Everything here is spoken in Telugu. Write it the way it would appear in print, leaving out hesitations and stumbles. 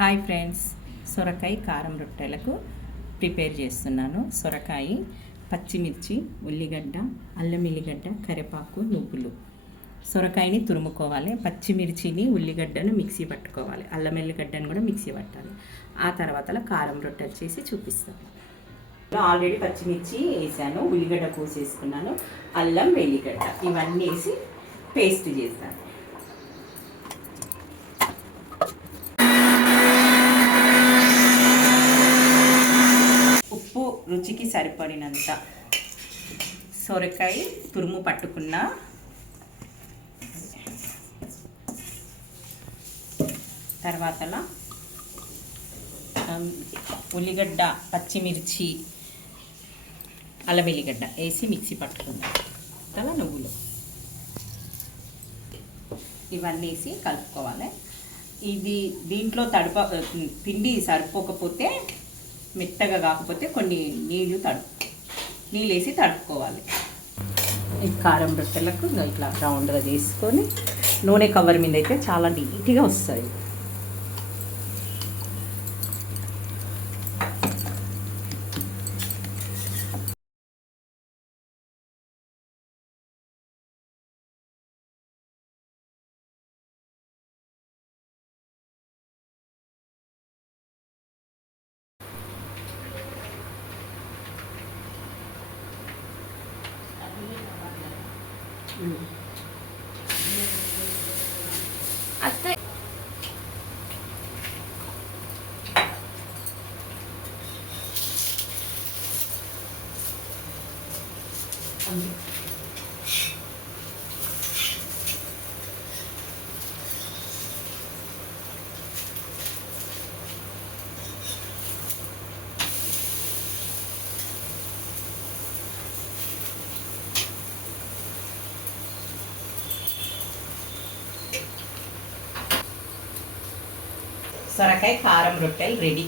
హాయ్ ఫ్రెండ్స్, సొరకాయ కారం రొట్టెలకు ప్రిపేర్ చేస్తున్నాను. సొరకాయ, పచ్చిమిర్చి, ఉల్లిగడ్డ, అల్లం ఎల్లిగడ్డ, కరివేపాకు, నువ్వులు. సొరకాయని తురుముకోవాలి, పచ్చిమిర్చిని ఉల్లిగడ్డను మిక్సీ పట్టుకోవాలి, అల్లం ఎల్లిగడ్డను కూడా మిక్సీ పట్టాలి. ఆ తర్వాత కారం రొట్టెలు చేసి చూపిస్తాను. ఆల్రెడీ పచ్చిమిర్చి వేసాను, ఉల్లిగడ్డ కోసేసుకున్నాను, అల్లం వెల్లిగడ్డ ఇవన్నీ వేసి పేస్ట్ చేస్తాను. ఉప్పు రుచికి సరిపడినంత, సొరకాయ తురుము పట్టుకున్న తర్వాత ఉల్లిగడ్డ, పచ్చిమిర్చి, అల్లం వెల్లిగడ్డ వేసి మిక్సీ పట్టుకుందాం. తర్వాత నువ్వులు ఇవన్నీ వేసి కలుపుకోవాలి. ఇది దీంట్లో పిండి సరిపోకపోతే, మెత్తగా కాకపోతే కొన్ని నీళ్ళు వేసి తడుపుకోవాలి. ఈ కారం రొట్టెలకు ఇట్లా రౌండ్గా తీసుకొని నూనె కవర్ మీద అయితే చాలా నీట్గా వస్తాయి. అత్తే సొరకాయ కారం రొట్టెలు రెడీ.